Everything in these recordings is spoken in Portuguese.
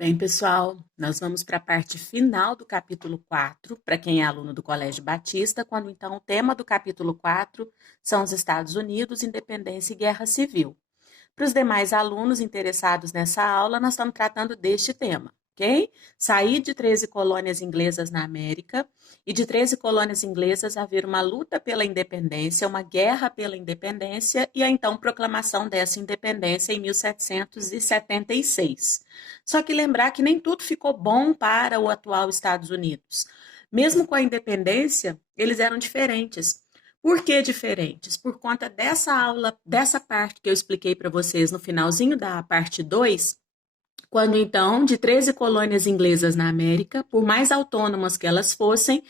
Bem, pessoal, nós vamos para a parte final do capítulo 4, para quem é aluno do Colégio Batista, quando então o tema do capítulo 4 são os Estados Unidos, Independência e Guerra Civil. Para os demais alunos interessados nessa aula, nós estamos tratando deste tema, ok? Sair de 13 colônias inglesas na América e de 13 colônias inglesas haver uma luta pela independência, uma guerra pela independência e a então proclamação dessa independência em 1776. Só que lembrar que nem tudo ficou bom para o atual Estados Unidos. Mesmo com a independência, eles eram diferentes. Por que diferentes? Por conta dessa aula, dessa parte que eu expliquei para vocês no finalzinho da parte 2, quando então, de 13 colônias inglesas na América, por mais autônomas que elas fossem,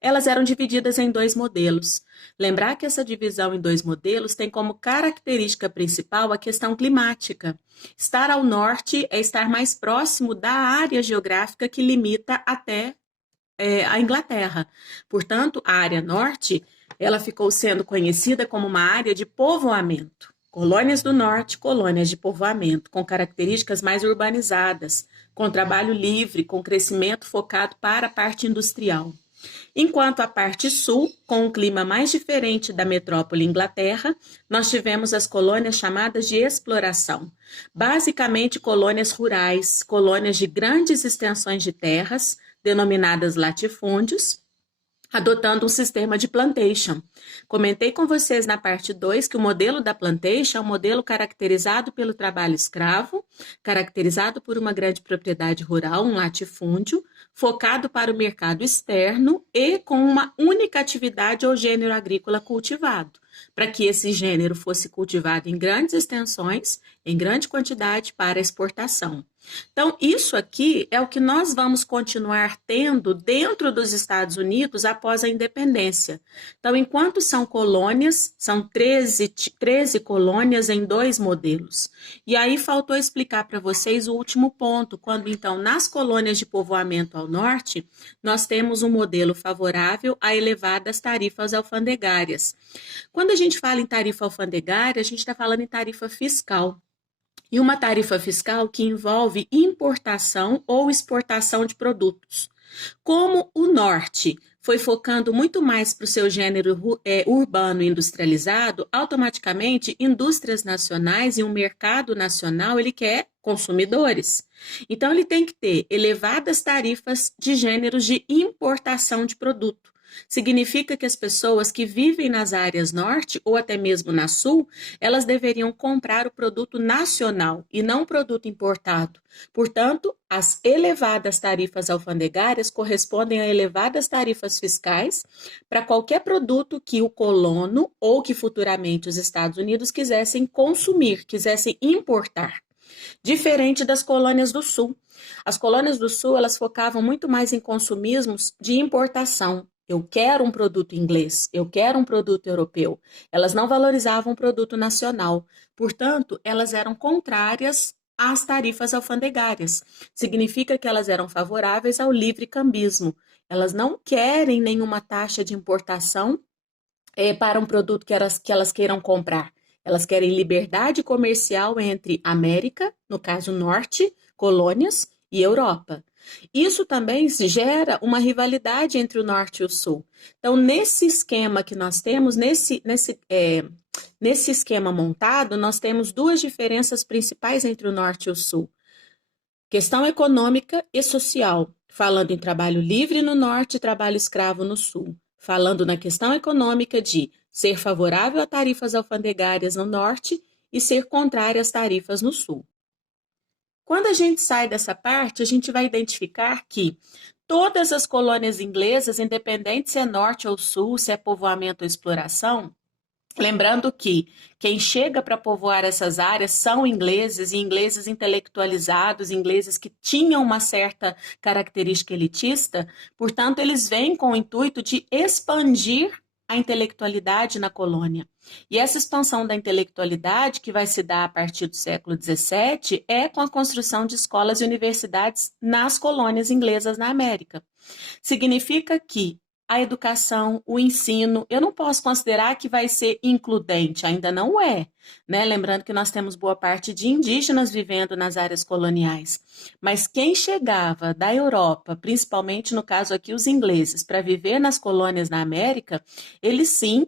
elas eram divididas em dois modelos. Lembrar que essa divisão em dois modelos tem como característica principal a questão climática. Estar ao norte é estar mais próximo da área geográfica que limita até a Inglaterra. Portanto, a área norte, ela ficou sendo conhecida como uma área de povoamento. Colônias do norte, colônias de povoamento, com características mais urbanizadas, com trabalho livre, com crescimento focado para a parte industrial. Enquanto a parte sul, com um clima mais diferente da metrópole Inglaterra, nós tivemos as colônias chamadas de exploração. Basicamente, colônias rurais, colônias de grandes extensões de terras, denominadas latifúndios, adotando um sistema de plantation. Comentei com vocês na parte 2 que o modelo da plantation é um modelo caracterizado pelo trabalho escravo, caracterizado por uma grande propriedade rural, um latifúndio, focado para o mercado externo e com uma única atividade ou gênero agrícola cultivado, para que esse gênero fosse cultivado em grandes extensões, em grande quantidade para exportação. Então, isso aqui é o que nós vamos continuar tendo dentro dos Estados Unidos após a independência. Então, enquanto são colônias, são 13 colônias em dois modelos. E aí faltou explicar para vocês o último ponto, quando então nas colônias de povoamento ao norte, nós temos um modelo favorável a elevadas tarifas alfandegárias. Quando a gente fala em tarifa alfandegária, a gente está falando em tarifa fiscal. E uma tarifa fiscal que envolve importação ou exportação de produtos. Como o norte foi focando muito mais para o seu gênero urbano e industrializado, automaticamente indústrias nacionais e um mercado nacional, ele quer consumidores. Então, ele tem que ter elevadas tarifas de gêneros de importação de produto. Significa que as pessoas que vivem nas áreas norte ou até mesmo na sul, elas deveriam comprar o produto nacional e não o produto importado. Portanto, as elevadas tarifas alfandegárias correspondem a elevadas tarifas fiscais para qualquer produto que o colono ou que futuramente os Estados Unidos quisessem consumir, quisessem importar. Diferente das colônias do sul. As colônias do sul, elas focavam muito mais em consumismos de importação. Eu quero um produto inglês, eu quero um produto europeu. Elas não valorizavam o produto nacional. Portanto, elas eram contrárias às tarifas alfandegárias. Significa que elas eram favoráveis ao livre cambismo. Elas não querem nenhuma taxa de importação para um produto que elas queiram comprar. Elas querem liberdade comercial entre América, no caso Norte, colônias, e Europa. Isso também gera uma rivalidade entre o Norte e o Sul. Então, nesse esquema que nós temos, nesse esquema montado, nós temos duas diferenças principais entre o Norte e o Sul. Questão econômica e social, falando em trabalho livre no Norte e trabalho escravo no Sul. Falando na questão econômica de ser favorável a tarifas alfandegárias no Norte e ser contrário às tarifas no Sul. Quando a gente sai dessa parte, a gente vai identificar que todas as colônias inglesas, independente se é norte ou sul, se é povoamento ou exploração, lembrando que quem chega para povoar essas áreas são ingleses e ingleses intelectualizados, ingleses que tinham uma certa característica elitista, portanto, eles vêm com o intuito de expandir a intelectualidade na colônia. E essa expansão da intelectualidade, que vai se dar a partir do século XVII, é com a construção de escolas e universidades nas colônias inglesas na América. Significa que a educação, o ensino. Eu não posso considerar que vai ser includente, ainda não é, né? Lembrando que nós temos boa parte de indígenas vivendo nas áreas coloniais. Mas quem chegava da Europa, principalmente no caso aqui os ingleses, para viver nas colônias na América, eles sim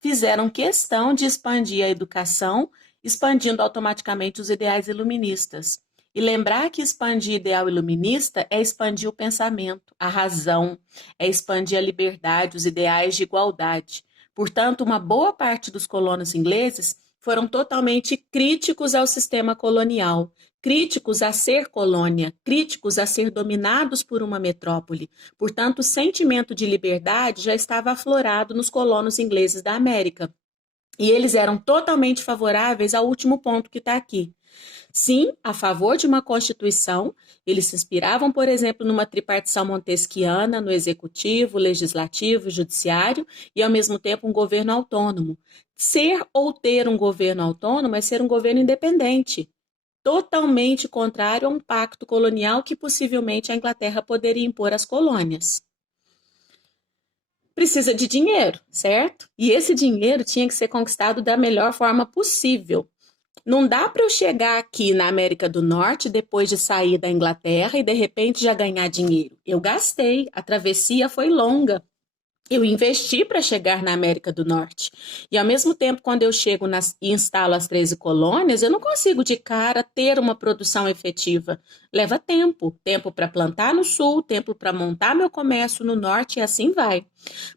fizeram questão de expandir a educação, expandindo automaticamente os ideais iluministas. E lembrar que expandir ideal iluminista é expandir o pensamento, a razão, é expandir a liberdade, os ideais de igualdade. Portanto, uma boa parte dos colonos ingleses foram totalmente críticos ao sistema colonial, críticos a ser colônia, críticos a ser dominados por uma metrópole. Portanto, o sentimento de liberdade já estava aflorado nos colonos ingleses da América. E eles eram totalmente favoráveis ao último ponto que está aqui. Sim, a favor de uma Constituição, eles se inspiravam, por exemplo, numa tripartição montesquiana, no executivo, legislativo, judiciário e, ao mesmo tempo, um governo autônomo. Ser ou ter um governo autônomo é ser um governo independente, totalmente contrário a um pacto colonial que possivelmente a Inglaterra poderia impor às colônias. Precisa de dinheiro, certo? E esse dinheiro tinha que ser conquistado da melhor forma possível. Não dá para eu chegar aqui na América do Norte depois de sair da Inglaterra e de repente já ganhar dinheiro. Eu gastei, a travessia foi longa. Eu investi para chegar na América do Norte. E ao mesmo tempo, quando eu chego e instalo as 13 colônias, eu não consigo de cara ter uma produção efetiva. Leva tempo. Tempo para plantar no sul, tempo para montar meu comércio no norte e assim vai.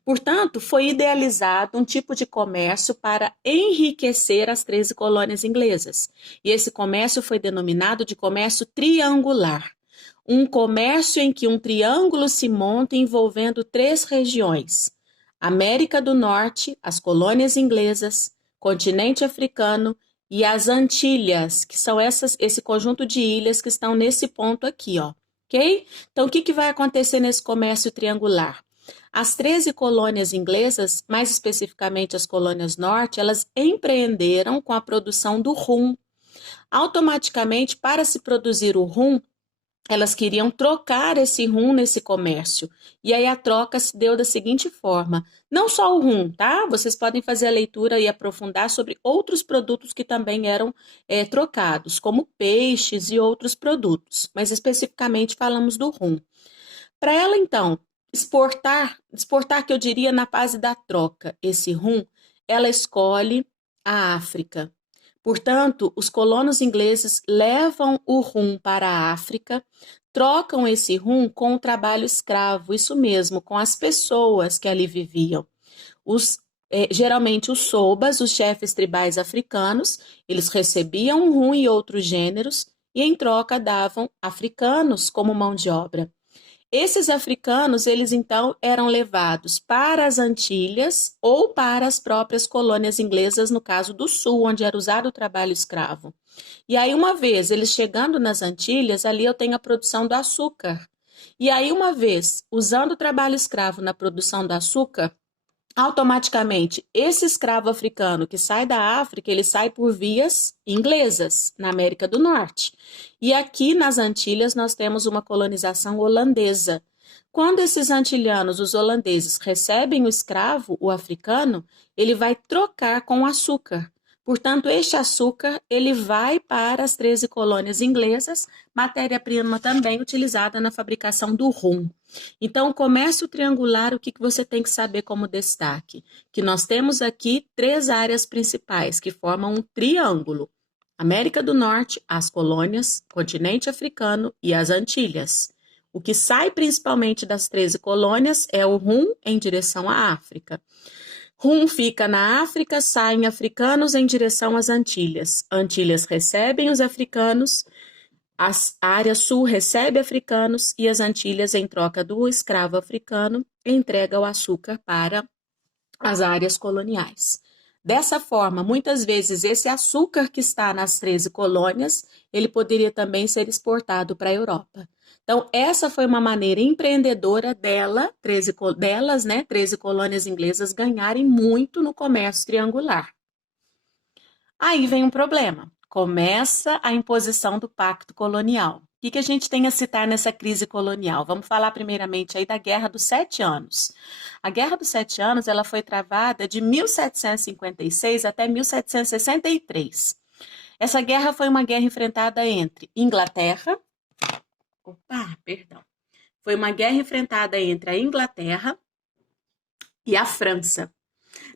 Portanto, foi idealizado um tipo de comércio para enriquecer as 13 colônias inglesas. E esse comércio foi denominado de comércio triangular. Um comércio em que um triângulo se monta envolvendo 3 regiões: América do Norte, as colônias inglesas, continente africano e as Antilhas, que são esse conjunto de ilhas que estão nesse ponto aqui, ó, ok? Então, o que vai acontecer nesse comércio triangular? As 13 colônias inglesas, mais especificamente as colônias norte, elas empreenderam com a produção do rum. Automaticamente, para se produzir o rum, elas queriam trocar esse rum nesse comércio. E aí a troca se deu da seguinte forma: não só o rum, tá? Vocês podem fazer a leitura e aprofundar sobre outros produtos que também eram trocados, como peixes e outros produtos, mas especificamente falamos do rum. Para ela, então, exportar que eu diria na fase da troca, esse rum, ela escolhe a África. Portanto, os colonos ingleses levam o rum para a África, trocam esse rum com o trabalho escravo, isso mesmo, com as pessoas que ali viviam. Geralmente os sobas, os chefes tribais africanos, eles recebiam o rum e outros gêneros e em troca davam africanos como mão de obra. Esses africanos, eles então eram levados para as Antilhas ou para as próprias colônias inglesas, no caso do Sul, onde era usado o trabalho escravo. E aí, uma vez eles chegando nas Antilhas, ali eu tenho a produção do açúcar. E aí, uma vez usando o trabalho escravo na produção do açúcar, automaticamente esse escravo africano que sai da África, ele sai por vias inglesas, na América do Norte. E aqui nas Antilhas nós temos uma colonização holandesa. Quando esses antilhanos, os holandeses, recebem o escravo, o africano, ele vai trocar com o açúcar. Portanto, este açúcar ele vai para as 13 colônias inglesas, matéria-prima também utilizada na fabricação do rum. Então, o comércio triangular, o que você tem que saber como destaque? Que nós temos aqui 3 áreas principais que formam um triângulo: América do Norte, as colônias, continente africano e as Antilhas. O que sai principalmente das 13 colônias é o rum em direção à África. Rum fica na África, saem africanos em direção às Antilhas. Antilhas recebem os africanos, a área sul recebe africanos e as Antilhas, em troca do escravo africano, entrega o açúcar para as áreas coloniais. Dessa forma, muitas vezes esse açúcar que está nas 13 colônias, ele poderia também ser exportado para a Europa. Então, essa foi uma maneira empreendedora delas, 13 colônias inglesas, ganharem muito no comércio triangular. Aí vem um problema. Começa a imposição do pacto colonial. O que a gente tem a citar nessa crise colonial? Vamos falar primeiramente aí da Guerra dos Sete Anos. A Guerra dos Sete Anos ela foi travada de 1756 até 1763. Essa guerra foi uma guerra enfrentada entre Foi uma guerra enfrentada entre a Inglaterra e a França.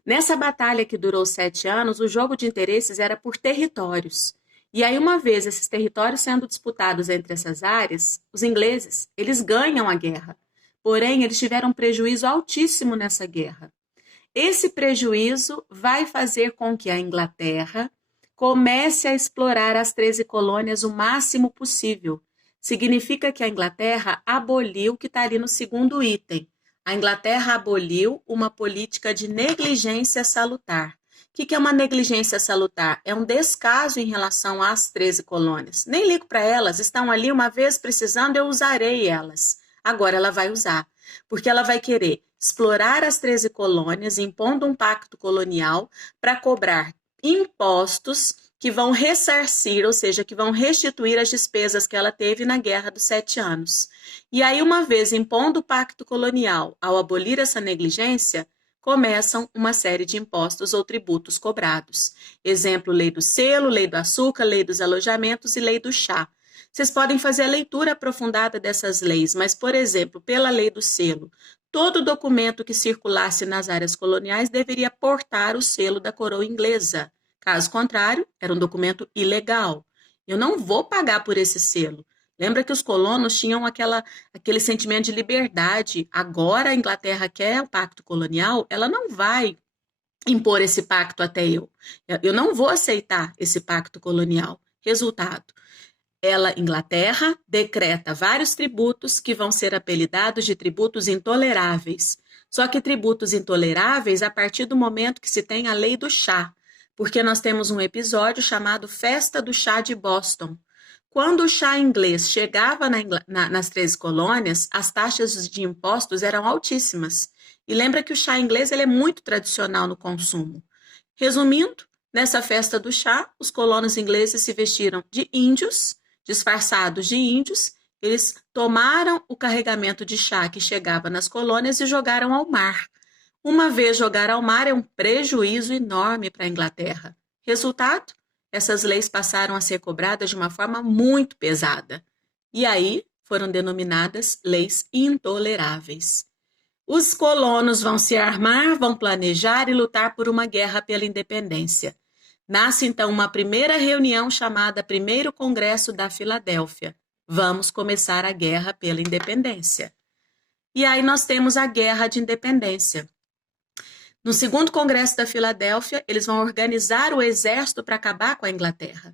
Nessa batalha que durou 7 anos, o jogo de interesses era por territórios. E aí, uma vez esses territórios sendo disputados entre essas áreas, os ingleses, eles ganham a guerra. Porém, eles tiveram um prejuízo altíssimo nessa guerra. Esse prejuízo vai fazer com que a Inglaterra comece a explorar as 13 colônias o máximo possível. Significa que a Inglaterra aboliu o que está ali no segundo item. A Inglaterra aboliu uma política de negligência salutar. O que é uma negligência salutar? É um descaso em relação às 13 colônias. Nem ligo para elas, estão ali uma vez precisando, eu usarei elas. Agora ela vai usar, porque ela vai querer explorar as 13 colônias, impondo um pacto colonial para cobrar impostos que vão ressarcir, ou seja, que vão restituir as despesas que ela teve na Guerra dos 7 Anos. E aí, uma vez impondo o pacto colonial, ao abolir essa negligência, começam uma série de impostos ou tributos cobrados. Exemplo, lei do selo, lei do açúcar, lei dos alojamentos e lei do chá. Vocês podem fazer a leitura aprofundada dessas leis, mas, por exemplo, pela lei do selo, todo documento que circulasse nas áreas coloniais deveria portar o selo da coroa inglesa. Caso contrário, era um documento ilegal. Eu não vou pagar por esse selo. Lembra que os colonos tinham aquele sentimento de liberdade. Agora a Inglaterra quer o pacto colonial, ela não vai impor esse pacto até eu. Eu não vou aceitar esse pacto colonial. Resultado, Inglaterra, decreta vários tributos que vão ser apelidados de tributos intoleráveis. Só que tributos intoleráveis a partir do momento que se tem a lei do chá, porque nós temos um episódio chamado Festa do Chá de Boston. Quando o chá inglês chegava nas 13 colônias, as taxas de impostos eram altíssimas. E lembra que o chá inglês ele é muito tradicional no consumo. Resumindo, nessa festa do chá, os colonos ingleses se vestiram de índios, disfarçados de índios, eles tomaram o carregamento de chá que chegava nas colônias e jogaram ao mar. Uma vez jogar ao mar é um prejuízo enorme para a Inglaterra. Resultado? Essas leis passaram a ser cobradas de uma forma muito pesada. E aí foram denominadas leis intoleráveis. Os colonos vão se armar, vão planejar e lutar por uma guerra pela independência. Nasce então uma primeira reunião chamada Primeiro Congresso da Filadélfia. Vamos começar a guerra pela independência. E aí nós temos a Guerra de Independência. No segundo Congresso da Filadélfia, eles vão organizar o exército para acabar com a Inglaterra.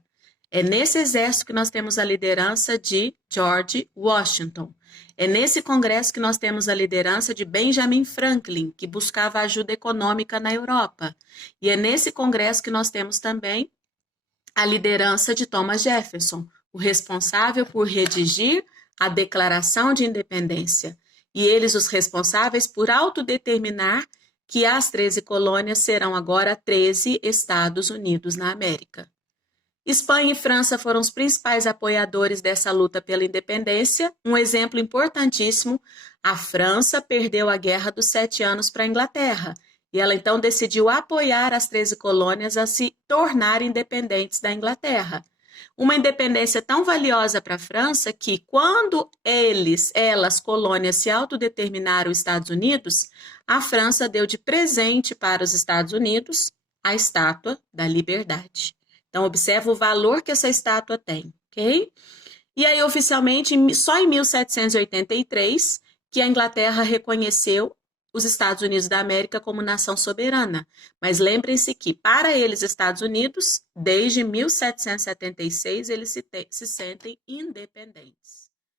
É nesse exército que nós temos a liderança de George Washington. É nesse congresso que nós temos a liderança de Benjamin Franklin, que buscava ajuda econômica na Europa. E é nesse congresso que nós temos também a liderança de Thomas Jefferson, o responsável por redigir a Declaração de Independência. E eles os responsáveis por autodeterminar que as 13 colônias serão agora 13 Estados Unidos na América. Espanha e França foram os principais apoiadores dessa luta pela independência. Um exemplo importantíssimo, a França perdeu a Guerra dos 7 Anos para a Inglaterra, e ela então decidiu apoiar as 13 colônias a se tornarem independentes da Inglaterra. Uma independência tão valiosa para a França que, quando elas, colônias, se autodeterminaram os Estados Unidos, a França deu de presente para os Estados Unidos a Estátua da Liberdade. Então, observa o valor que essa estátua tem, ok? E aí, oficialmente, só em 1783, que a Inglaterra reconheceu os Estados Unidos da América como nação soberana. Mas lembrem-se que, para eles, Estados Unidos, desde 1776, eles se sentem independentes.